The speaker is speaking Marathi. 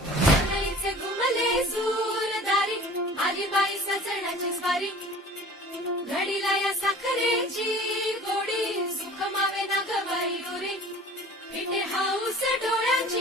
सनईचे घुमले सूरदारी, आली बाई सजण्याची स्वारी, घडीला या साखरेची गोडी, सुख मावे ना गवाई उरी, इथे हाऊस डोळ्याची